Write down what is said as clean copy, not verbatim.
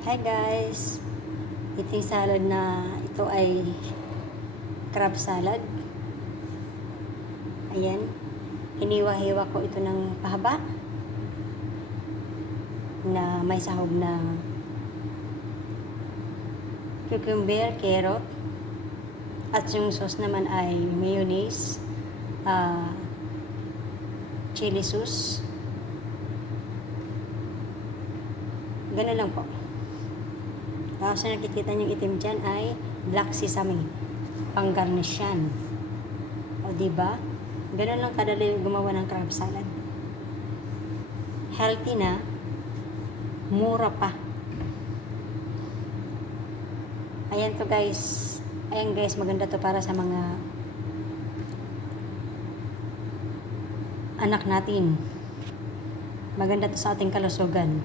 Hi guys! Ito yung salad na ito ay crab salad. Ayan. Hiniwa-hiwa ko ito ng pahaba na may sahog na cucumber, carrot, at yung sauce naman ay mayonnaise, chili sauce. Ganun lang po. Tapos na nakikita niyong itim dyan ay black sesame. Pang-garnish yan. O diba? Ganun lang kadali gumawa ng crab salad. Healthy na. Mura pa. Ayan to guys. Ayan guys, maganda to para sa mga anak natin. Maganda to sa ating kalusugan.